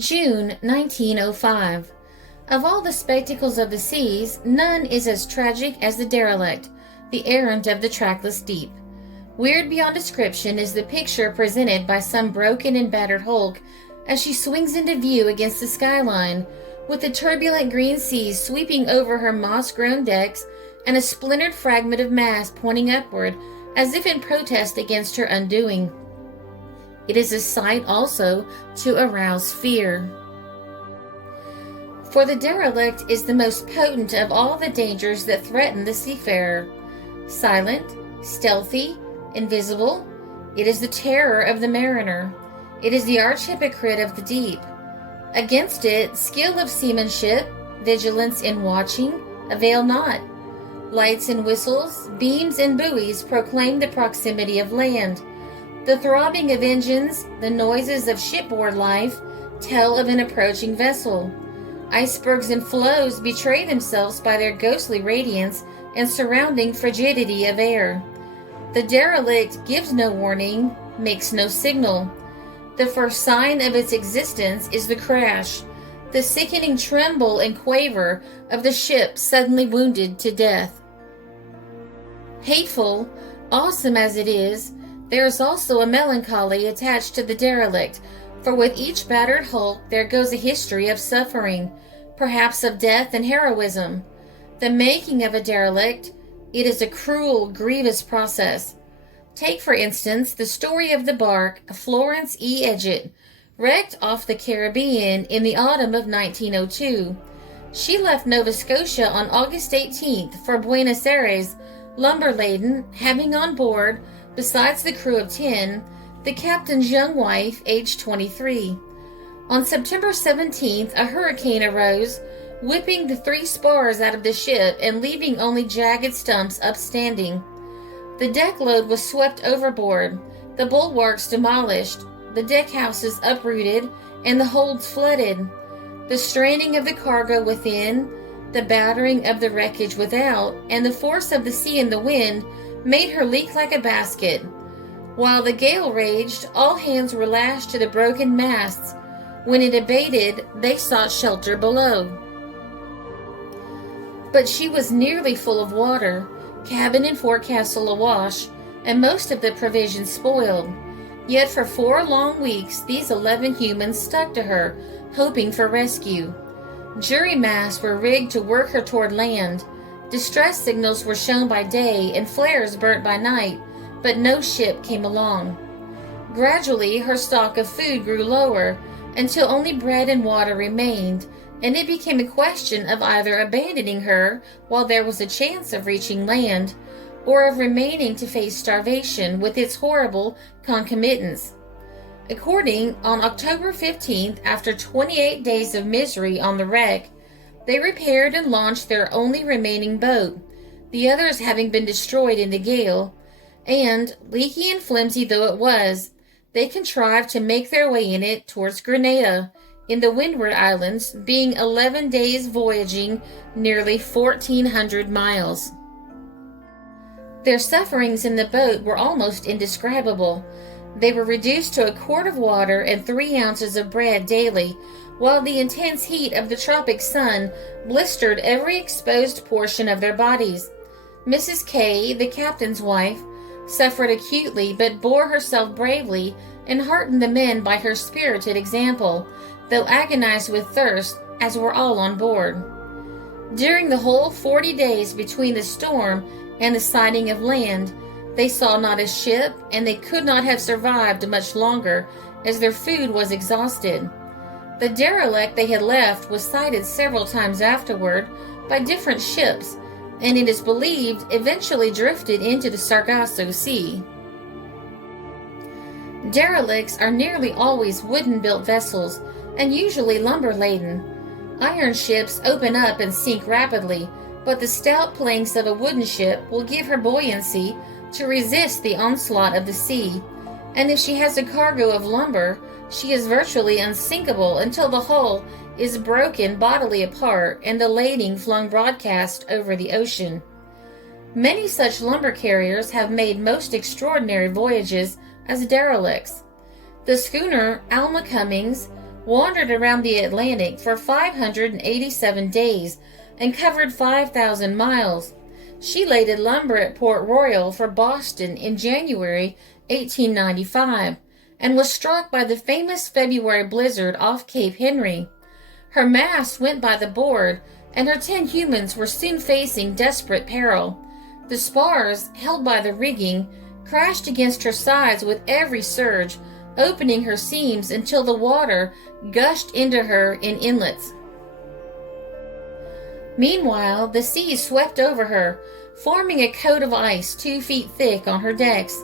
June 1905. Of all the spectacles of the seas, none is as tragic as the Derelict, the errand of the trackless deep. Weird beyond description is the picture presented by some broken and battered hulk as she swings into view against the skyline, with the turbulent green seas sweeping over her moss-grown decks and a splintered fragment of mast pointing upward as if in protest against her undoing. It is a sight also to arouse fear. For the Derelict is the most potent of all the dangers that threaten the seafarer. Silent, stealthy, invisible, it is the terror of the mariner. It is the arch-hypocrite of the deep. Against it, skill of seamanship, vigilance in watching, avail not. Lights and whistles, beams and buoys proclaim the proximity of land. The throbbing of engines, the noises of shipboard life, tell of an approaching vessel. Icebergs and floes betray themselves by their ghostly radiance and surrounding frigidity of air. The Derelict gives no warning, makes no signal. The first sign of its existence is the crash, the sickening tremble and quaver of the ship suddenly wounded to death. Hateful, awesome as it is, there is also a melancholy attached to the Derelict, for with each battered hulk there goes a history of suffering, perhaps of death and heroism. The making of a derelict, it is a cruel, grievous process. Take, for instance, the story of the bark Florence E. Edgett, wrecked off the Caribbean in the autumn of 1902. She left Nova Scotia on August 18th for Buenos Aires, lumber-laden, having on board, besides the crew of 10, the captain's young wife, aged 23. On September 17th, a hurricane arose, whipping the 3 spars out of the ship and leaving only jagged stumps upstanding. The deck load was swept overboard, the bulwarks demolished, the deck houses uprooted, and the holds flooded. The straining of the cargo within, the battering of the wreckage without, and the force of the sea and the wind made her leak like a basket. While the gale raged, all hands were lashed to the broken masts. When it abated, they sought shelter below. But she was nearly full of water, cabin and forecastle awash, and most of the provisions spoiled. Yet for 4 long weeks these 11 humans stuck to her, hoping for rescue. Jury masts were rigged to work her toward land. Distress signals were shown by day and flares burnt by night, but no ship came along. Gradually her stock of food grew lower, until only bread and water remained, and it became a question of either abandoning her while there was a chance of reaching land, or of remaining to face starvation with its horrible concomitants. According, on October 15th, after 28 days of misery on the wreck, they repaired and launched their only remaining boat, the others having been destroyed in the gale, and, leaky and flimsy though it was, they contrived to make their way in it towards Grenada, in the Windward Islands, being 11 days voyaging nearly 1,400 miles. Their sufferings in the boat were almost indescribable. They were reduced to a quart of water and 3 ounces of bread daily, while the intense heat of the tropic sun blistered every exposed portion of their bodies. Mrs. K., the captain's wife, suffered acutely but bore herself bravely and heartened the men by her spirited example, though agonized with thirst, as were all on board. During the whole 40 days between the storm and the sighting of land, they saw not a ship, and they could not have survived much longer, as their food was exhausted. The derelict they had left was sighted several times afterward by different ships, and it is believed eventually drifted into the Sargasso Sea. Derelicts are nearly always wooden-built vessels, and usually lumber-laden. Iron ships open up and sink rapidly, but the stout planks of a wooden ship will give her buoyancy to resist the onslaught of the sea, and if she has a cargo of lumber, she is virtually unsinkable until the hull is broken bodily apart and the lading flung broadcast over the ocean. Many such lumber carriers have made most extraordinary voyages as derelicts. The schooner Alma Cummings wandered around the Atlantic for 587 days and covered 5,000 miles. She laded lumber at Port Royal for Boston in January 1895 and was struck by the famous February blizzard off Cape Henry. Her mast went by the board, and her 10 humans were soon facing desperate peril. The spars, held by the rigging, crashed against her sides with every surge, opening her seams until the water gushed into her in inlets. Meanwhile, the sea swept over her, forming a coat of ice 2 feet thick on her decks.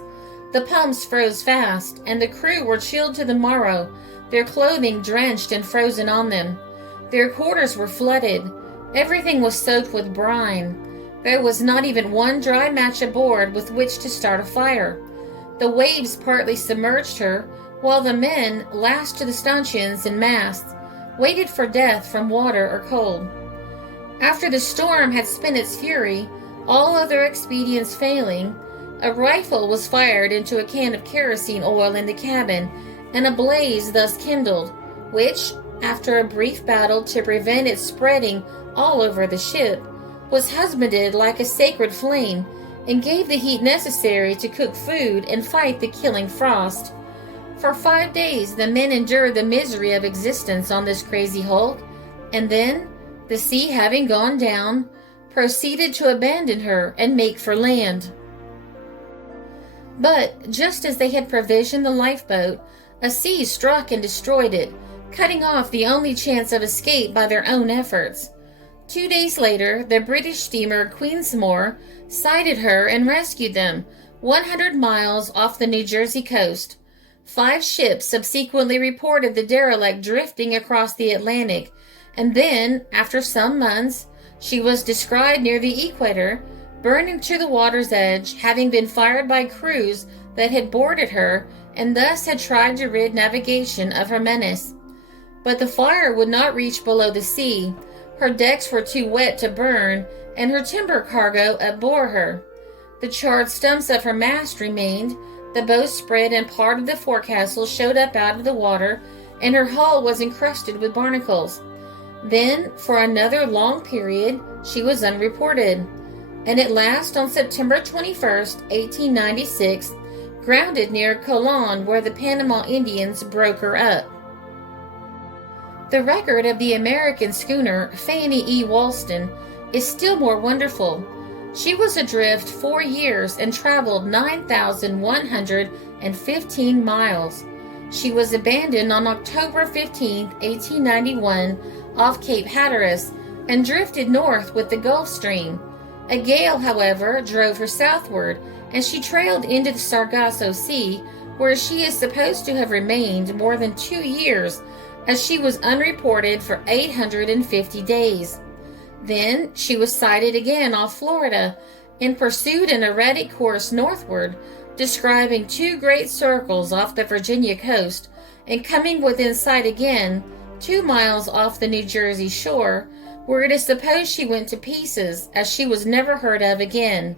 The pumps froze fast, and the crew were chilled to the marrow, their clothing drenched and frozen on them. Their quarters were flooded. Everything was soaked with brine. There was not even one dry match aboard with which to start a fire. The waves partly submerged her, while the men, lashed to the stanchions and masts, waited for death from water or cold. After the storm had spent its fury, all other expedients failing, a rifle was fired into a can of kerosene oil in the cabin, and a blaze thus kindled, which, after a brief battle to prevent its spreading all over the ship, was husbanded like a sacred flame and gave the heat necessary to cook food and fight the killing frost. For 5 days the men endured the misery of existence on this crazy hulk, and then, the sea having gone down, proceeded to abandon her and make for land. But just as they had provisioned the lifeboat, a sea struck and destroyed it, cutting off the only chance of escape by their own efforts. 2 days later, the British steamer Queensmore sighted her and rescued them, 100 miles off the New Jersey coast. 5 ships subsequently reported the derelict drifting across the Atlantic, and then, after some months, she was descried near the equator, burning to the water's edge, having been fired by crews that had boarded her and thus had tried to rid navigation of her menace. But the fire would not reach below the sea. Her decks were too wet to burn, and her timber cargo upbore her. The charred stumps of her mast remained, the bowsprit and part of the forecastle showed up out of the water, and her hull was encrusted with barnacles. Then, for another long period, she was unreported, and at last on September 21st, 1896, grounded near Colon, where the Panama Indians broke her up. The record of the American schooner Fannie E. Walston is still more wonderful. She was adrift 4 years and traveled 9,115 miles. She was abandoned on October 15, 1891, off Cape Hatteras, and drifted north with the Gulf Stream. A gale, however, drove her southward, and she trailed into the Sargasso Sea, where she is supposed to have remained more than 2 years, as she was unreported for 850 days. Then she was sighted again off Florida and pursued an erratic course northward, describing 2 great circles off the Virginia coast, and coming within sight again, 2 miles off the New Jersey shore, where it is supposed she went to pieces, as she was never heard of again.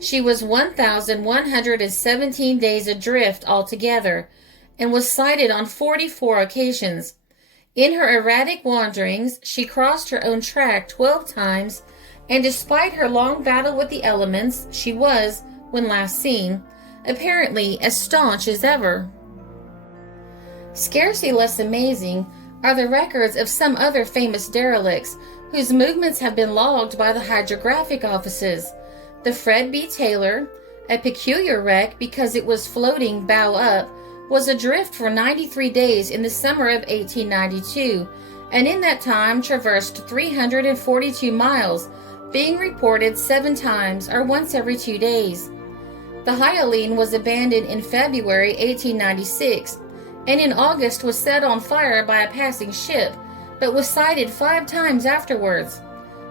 She was 1,117 days adrift altogether, and was sighted on 44 occasions. In her erratic wanderings, she crossed her own track 12 times, and despite her long battle with the elements, she was, when last seen, apparently as staunch as ever. Scarcely less amazing are the records of some other famous derelicts whose movements have been logged by the hydrographic offices. The Fred B. Taylor, a peculiar wreck because it was floating bow up, was adrift for 93 days in the summer of 1892, and in that time traversed 342 miles, being reported 7 times or once every 2 days. The Hyalene was abandoned in February 1896, and in August was set on fire by a passing ship, but was sighted 5 times afterwards.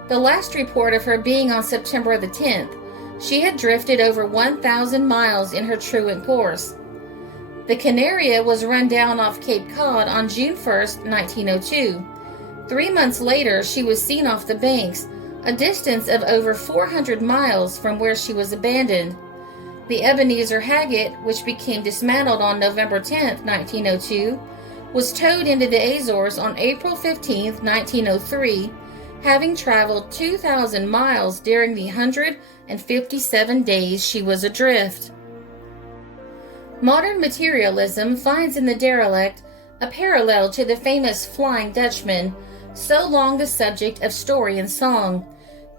The last report of her being on September the 10th. She had drifted over 1,000 miles in her truant course. The Canaria was run down off Cape Cod on June 1st, 1902. 3 months later, she was seen off the banks, a distance of over 400 miles from where she was abandoned. The Ebenezer Haggett, which became dismantled on November 10, 1902, was towed into the Azores on April 15, 1903, having traveled 2,000 miles during the 157 days she was adrift. Modern materialism finds in the Derelict a parallel to the famous Flying Dutchman, so long the subject of story and song.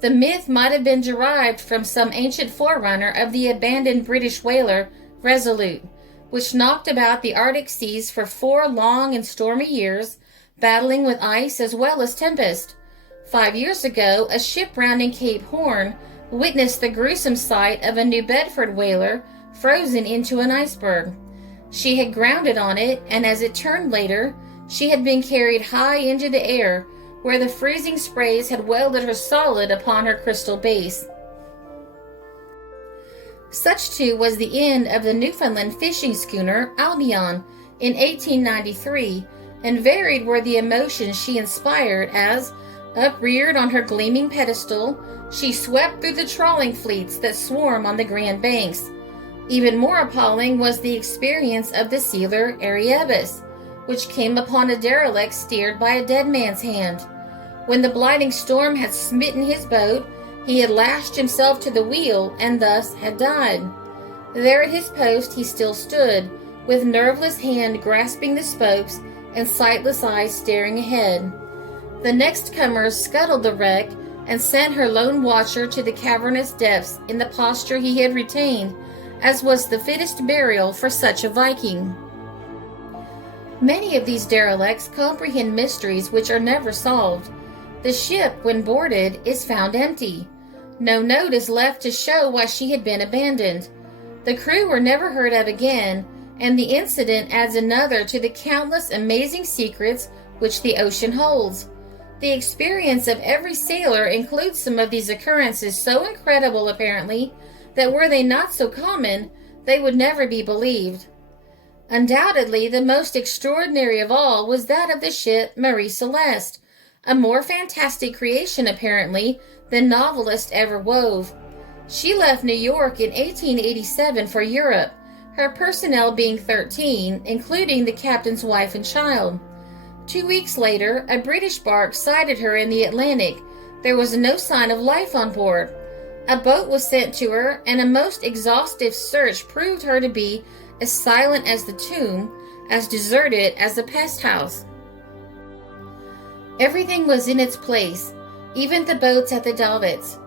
The myth might have been derived from some ancient forerunner of the abandoned British whaler Resolute, which knocked about the Arctic seas for 4 long and stormy years, battling with ice as well as tempest. 5 years ago, a ship rounding Cape Horn witnessed the gruesome sight of a New Bedford whaler frozen into an iceberg. She had grounded on it, and as it turned later, she had been carried high into the air, where the freezing sprays had welded her solid upon her crystal base. Such too was the end of the Newfoundland fishing schooner Albion in 1893, and varied were the emotions she inspired as, upreared on her gleaming pedestal, she swept through the trawling fleets that swarm on the Grand Banks. Even more appalling was the experience of the sealer Erebus, which came upon a derelict steered by a dead man's hand. When the blighting storm had smitten his boat, he had lashed himself to the wheel and thus had died. There at his post he still stood, with nerveless hand grasping the spokes and sightless eyes staring ahead. The next comers scuttled the wreck and sent her lone watcher to the cavernous depths in the posture he had retained, as was the fittest burial for such a Viking. Many of these derelicts comprehend mysteries which are never solved. The ship, when boarded, is found empty. No note is left to show why she had been abandoned. The crew were never heard of again, and the incident adds another to the countless amazing secrets which the ocean holds. The experience of every sailor includes some of these occurrences so incredible, apparently, that were they not so common, they would never be believed. Undoubtedly, the most extraordinary of all was that of the ship Marie Celeste, a more fantastic creation, apparently, than novelist ever wove. She left New York in 1887 for Europe, her personnel being 13, including the captain's wife and child. 2 weeks later, a British bark sighted her in the Atlantic. There was no sign of life on board. A boat was sent to her, and a most exhaustive search proved her to be as silent as the tomb, as deserted as the pest house. Everything was in its place, even the boats at the davits.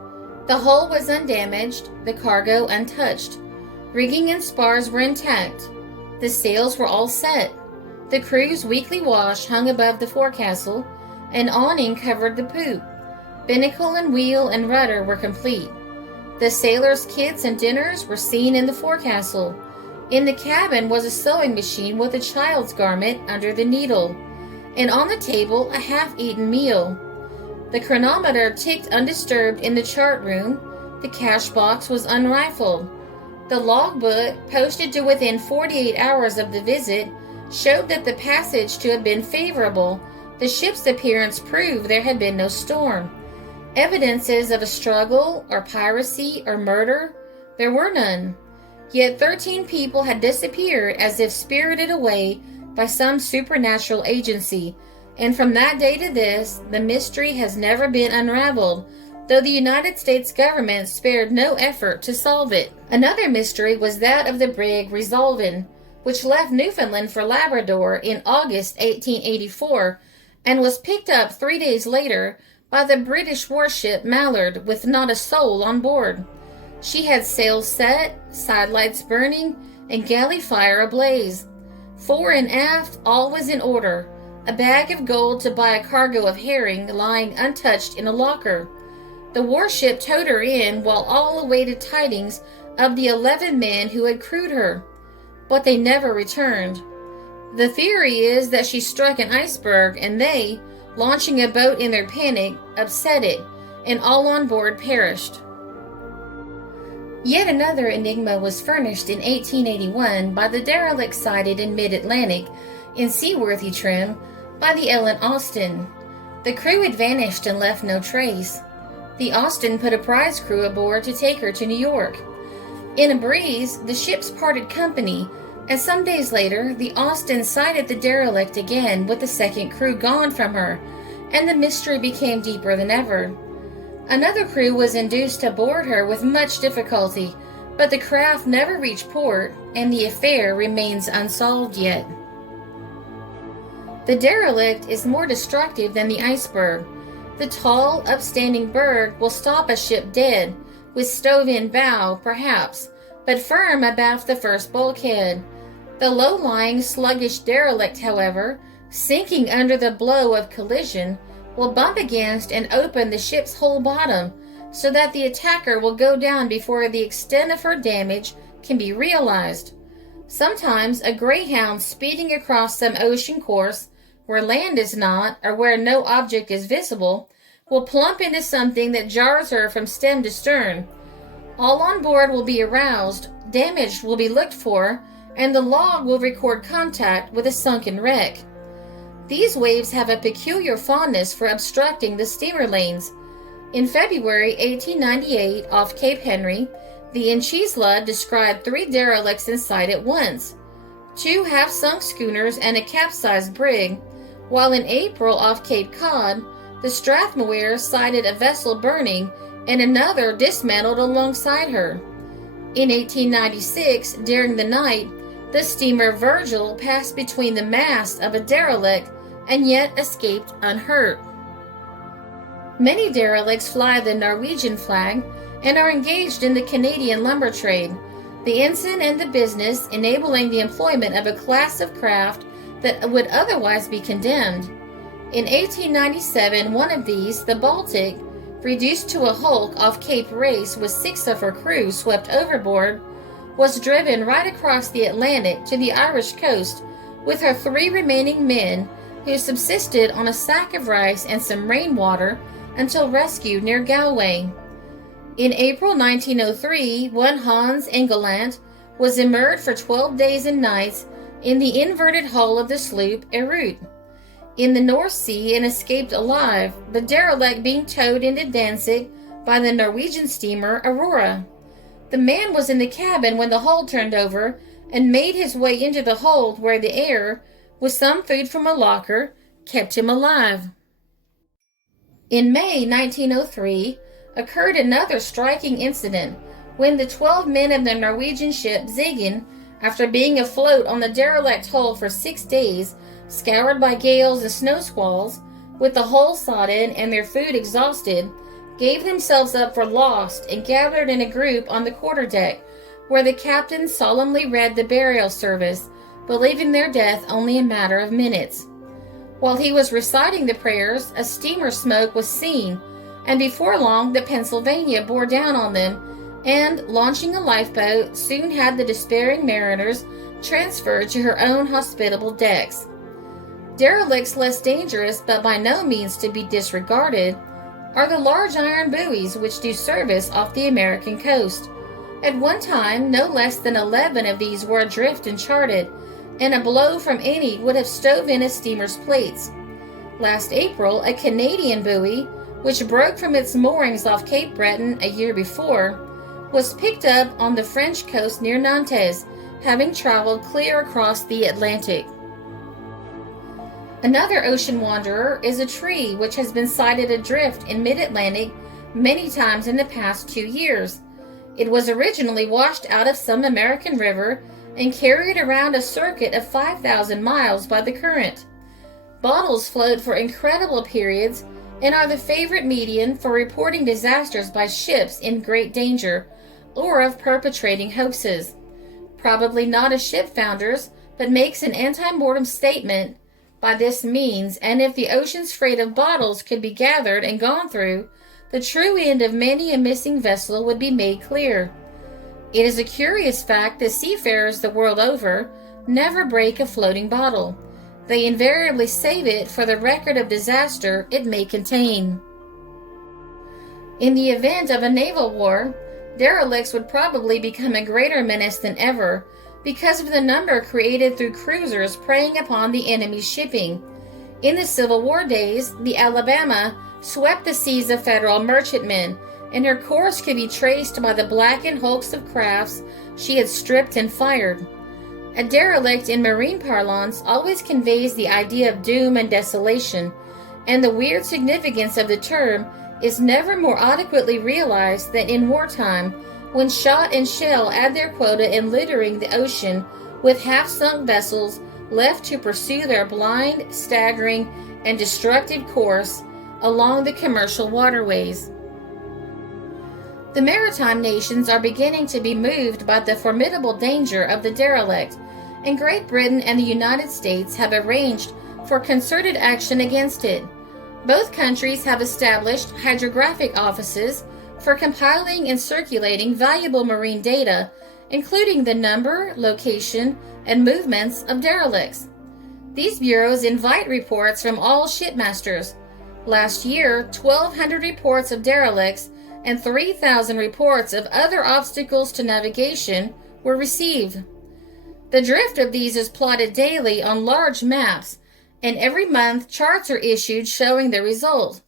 The hull was undamaged, the cargo untouched. Rigging and spars were intact. The sails were all set. The crew's weekly wash hung above the forecastle. An awning covered the poop. Binnacle and wheel and rudder were complete. The sailors' kits and dinners were seen in the forecastle. In the cabin was a sewing machine with a child's garment under the needle, and on the table a half-eaten meal. The chronometer ticked undisturbed in the chart room. The cash box was unrifled. The logbook, posted to within 48 hours of the visit, showed that the passage to have been favorable. The ship's appearance proved there had been no storm. Evidences of a struggle, or piracy, or murder, there were none. Yet 13 people had disappeared as if spirited away by some supernatural agency, and from that day to this, the mystery has never been unraveled, though the United States government spared no effort to solve it. Another mystery was that of the brig Resolven, which left Newfoundland for Labrador in August 1884, and was picked up 3 days later by the British warship Mallard with not a soul on board. She had sails set, sidelights burning, and galley fire ablaze. Fore and aft, all was in order. A bag of gold to buy a cargo of herring lying untouched in a locker. The warship towed her in while all awaited tidings of the 11 men who had crewed her. But they never returned. The theory is that she struck an iceberg and they, launching a boat in their panic, upset it, and all on board perished. Yet another enigma was furnished in 1881 by the derelict sighted in mid-Atlantic, in seaworthy trim, by the Ellen Austin. The crew had vanished and left no trace. The Austin put a prize crew aboard to take her to New York. In a breeze, the ships parted company, And some days later, the Austin sighted the derelict again with the second crew gone from her, and the mystery became deeper than ever. Another crew was induced to board her with much difficulty, but the craft never reached port, and the affair remains unsolved yet. The derelict is more destructive than the iceberg. The tall, upstanding berg will stop a ship dead, with stove-in bow, perhaps, but firm abaft the first bulkhead. The low-lying, sluggish derelict, however, sinking under the blow of collision, will bump against and open the ship's whole bottom, so that the attacker will go down before the extent of her damage can be realized. Sometimes a greyhound speeding across some ocean course, where land is not, or where no object is visible, will plump into something that jars her from stem to stern. All on board will be aroused, damage will be looked for, and the log will record contact with a sunken wreck. These waves have a peculiar fondness for obstructing the steamer lanes. In February 1898, off Cape Henry, the Inchisla described 3 derelicts in sight at once, 2 half-sunk schooners and a capsized brig, while in April off Cape Cod, the Strathmore sighted a vessel burning and another dismantled alongside her. In 1896, during the night, the steamer Virgil passed between the masts of a derelict and yet escaped unhurt. Many derelicts fly the Norwegian flag and are engaged in the Canadian lumber trade, the ensign and the business enabling the employment of a class of craft that would otherwise be condemned. In 1897, one of these, the Baltic, reduced to a hulk off Cape Race with 6 of her crew swept overboard, was driven right across the Atlantic to the Irish coast with her 3 remaining men, who subsisted on a sack of rice and some rainwater until rescued near Galway. In April 1903, one Hans Engeland was immersed for 12 days and nights in the inverted hull of the sloop Erut in the North Sea and escaped alive, the derelict being towed into Danzig by the Norwegian steamer Aurora. The man was in the cabin when the hull turned over and made his way into the hold, where the air, with some food from a locker, kept him alive. In May 1903 occurred another striking incident when the 12 men of the Norwegian ship Ziegen, after being afloat on the derelict hull for 6 days, scoured by gales and snow squalls, with the hull sodden and their food exhausted, gave themselves up for lost and gathered in a group on the quarterdeck, where the captain solemnly read the burial service, believing their death only a matter of minutes. While he was reciting the prayers, a steamer smoke was seen, and before long the Pennsylvania bore down on them, and, launching a lifeboat, soon had the despairing mariners transferred to her own hospitable decks. Derelicts less dangerous, but by no means to be disregarded, are the large iron buoys which do service off the American coast. At one time, no less than 11 of these were adrift and charted, and a blow from any would have stove in a steamer's plates. Last April, a Canadian buoy, which broke from its moorings off Cape Breton a year before, was picked up on the French coast near Nantes, having traveled clear across the Atlantic. Another ocean wanderer is a tree which has been sighted adrift in mid-Atlantic many times in the past 2 years. It was originally washed out of some American river and carried around a circuit of 5,000 miles by the current. Bottles float for incredible periods and are the favorite medium for reporting disasters by ships in great danger or of perpetrating hoaxes. Probably not a ship founder's, but makes an ante-mortem statement by this means, and if the ocean's freight of bottles could be gathered and gone through, the true end of many a missing vessel would be made clear. It is a curious fact that seafarers the world over never break a floating bottle. They invariably save it for the record of disaster it may contain. In the event of a naval war, derelicts would probably become a greater menace than ever, because of the number created through cruisers preying upon the enemy's shipping. In the Civil War days, the Alabama swept the seas of Federal merchantmen, and her course could be traced by the blackened hulks of crafts she had stripped and fired. A derelict in marine parlance always conveys the idea of doom and desolation, and the weird significance of the term is never more adequately realized than in wartime, when shot and shell add their quota in littering the ocean with half-sunk vessels left to pursue their blind, staggering, and destructive course along the commercial waterways. The maritime nations are beginning to be moved by the formidable danger of the derelict, and Great Britain and the United States have arranged for concerted action against it. Both countries have established hydrographic offices for compiling and circulating valuable marine data, including the number, location, and movements of derelicts. These bureaus invite reports from all shipmasters. Last year, 1,200 reports of derelicts and 3,000 reports of other obstacles to navigation were received. The drift of these is plotted daily on large maps, and every month charts are issued showing the result.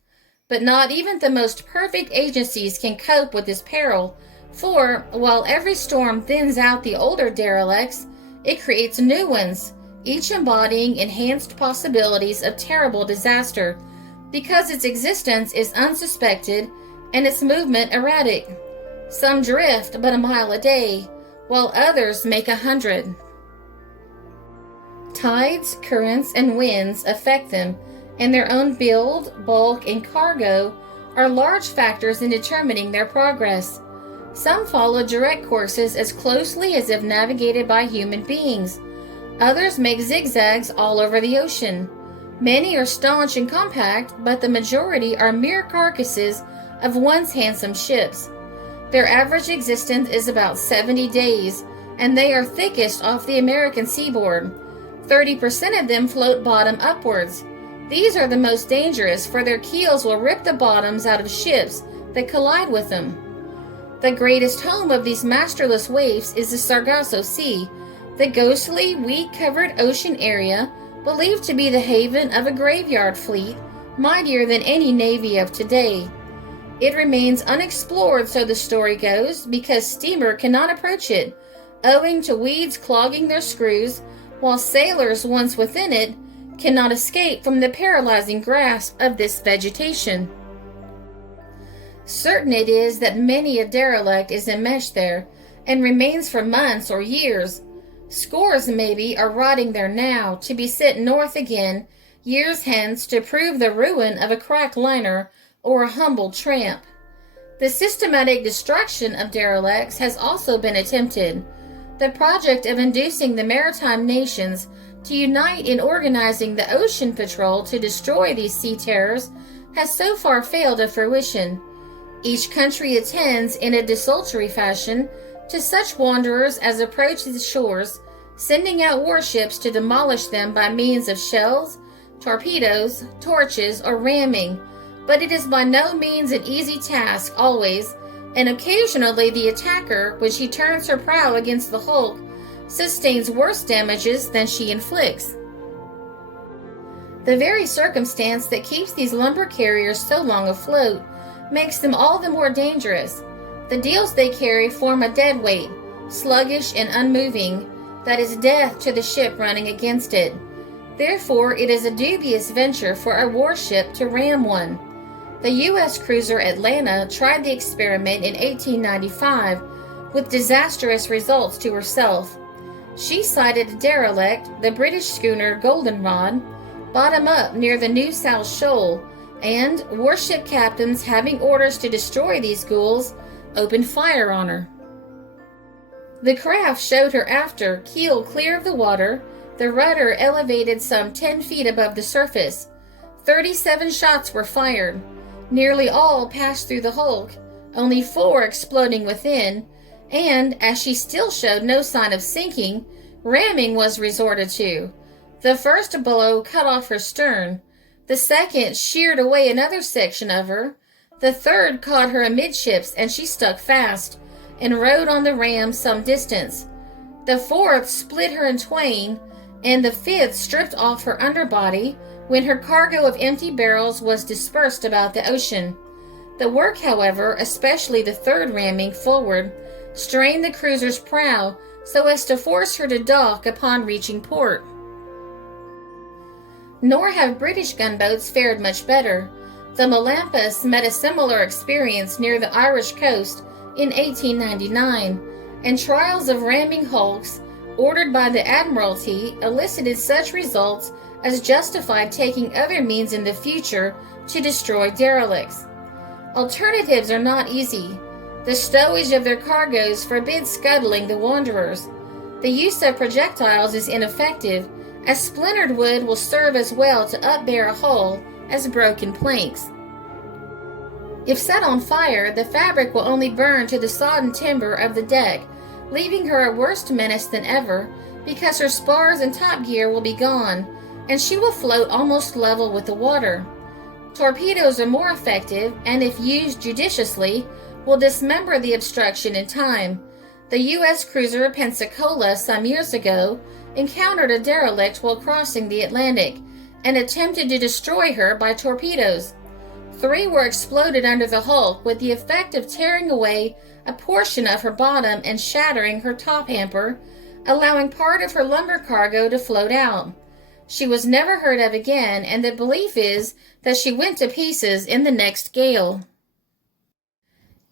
But not even the most perfect agencies can cope with this peril, for while every storm thins out the older derelicts, it creates new ones, each embodying enhanced possibilities of terrible disaster, because its existence is unsuspected and its movement erratic. Some drift but a mile a day, while others make 100. Tides, currents, and winds affect them, and their own build, bulk, and cargo are large factors in determining their progress. Some follow direct courses as closely as if navigated by human beings. Others make zigzags all over the ocean. Many are staunch and compact, but the majority are mere carcasses of once handsome ships. Their average existence is about 70 days, and they are thickest off the American seaboard. 30% of them float bottom upwards. These are the most dangerous, for their keels will rip the bottoms out of ships that collide with them. The greatest home of these masterless waifs is the Sargasso Sea, the ghostly, weed-covered ocean area believed to be the haven of a graveyard fleet mightier than any navy of today. It remains unexplored, so the story goes, because steamer cannot approach it, owing to weeds clogging their screws, while sailors once within it cannot escape from the paralyzing grasp of this vegetation. Certain it is that many a derelict is enmeshed there, and remains for months or years. Scores, maybe, are rotting there now, to be sent north again, years hence, to prove the ruin of a crack liner or a humble tramp. The systematic destruction of derelicts has also been attempted. The project of inducing the maritime nations to unite in organizing the ocean patrol to destroy these sea terrors has so far failed of fruition. Each country attends in a desultory fashion to such wanderers as approach the shores, sending out warships to demolish them by means of shells, torpedoes, torches, or ramming, but it is by no means an easy task always, and occasionally the attacker, when she turns her prow against the hulk, sustains worse damages than she inflicts. The very circumstance that keeps these lumber carriers so long afloat makes them all the more dangerous. The deals they carry form a dead weight, sluggish and unmoving, that is death to the ship running against it. Therefore, it is a dubious venture for a warship to ram one. The U.S. cruiser Atlanta tried the experiment in 1895 with disastrous results to herself. She sighted a derelict, the British schooner Goldenrod, bottom up near the New South Shoal, and warship captains, having orders to destroy these ghouls, opened fire on her. The craft showed her after, keel clear of the water, the rudder elevated some 10 feet above the surface. 37 shots were fired. Nearly all passed through the hulk, only 4 exploding within, and, as she still showed no sign of sinking, ramming was resorted to. The first blow cut off her stern. The second sheared away another section of her. The third caught her amidships, and she stuck fast, and rode on the ram some distance. The fourth split her in twain, and the fifth stripped off her underbody when her cargo of empty barrels was dispersed about the ocean. The work, however, especially the third ramming forward, strained the cruiser's prow so as to force her to dock upon reaching port. Nor have British gunboats fared much better. The Melampus met a similar experience near the Irish coast in 1899, and trials of ramming hulks ordered by the Admiralty elicited such results as justified taking other means in the future to destroy derelicts. Alternatives are not easy. The stowage of their cargoes forbids scuttling the wanderers. The use of projectiles is ineffective, as splintered wood will serve as well to upbear a hull as broken planks. If set on fire, the fabric will only burn to the sodden timber of the deck, leaving her a worse menace than ever, because her spars and top gear will be gone, and she will float almost level with the water. Torpedoes are more effective, and if used judiciously, will dismember the obstruction in time. The U.S. cruiser Pensacola some years ago encountered a derelict while crossing the Atlantic, and attempted to destroy her by torpedoes. 3 were exploded under the hull, with the effect of tearing away a portion of her bottom and shattering her top hamper, allowing part of her lumber cargo to float out. She was never heard of again, and the belief is that she went to pieces in the next gale.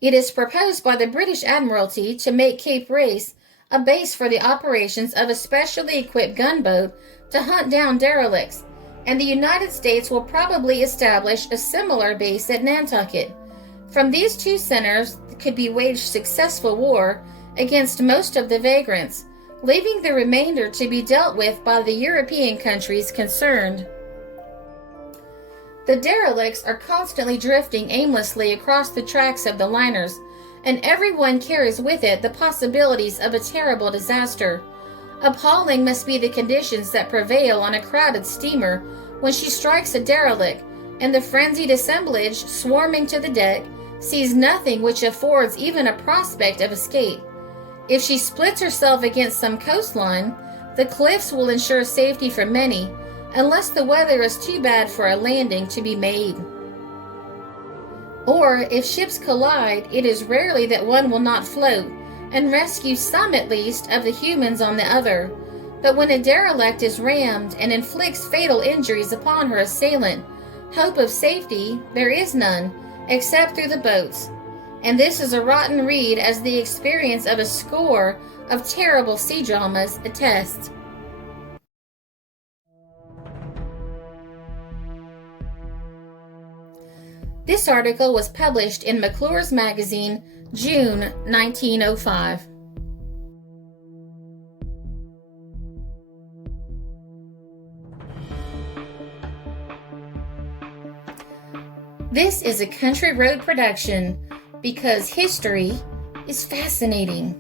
It is proposed by the British Admiralty to make Cape Race a base for the operations of a specially equipped gunboat to hunt down derelicts, and the United States will probably establish a similar base at Nantucket. From these 2 centers could be waged successful war against most of the vagrants, leaving the remainder to be dealt with by the European countries concerned. The derelicts are constantly drifting aimlessly across the tracks of the liners, and everyone carries with it the possibilities of a terrible disaster. Appalling must be the conditions that prevail on a crowded steamer when she strikes a derelict, and the frenzied assemblage, swarming to the deck, sees nothing which affords even a prospect of escape. If she splits herself against some coastline, the cliffs will ensure safety for many, unless the weather is too bad for a landing to be made. Or, if ships collide, it is rarely that one will not float, and rescue some at least of the humans on the other. But when a derelict is rammed and inflicts fatal injuries upon her assailant, hope of safety there is none, except through the boats. And this is a rotten read, as the experience of a score of terrible sea dramas attests. This article was published in McClure's Magazine, June 1905. This is a Country Road production, because history is fascinating.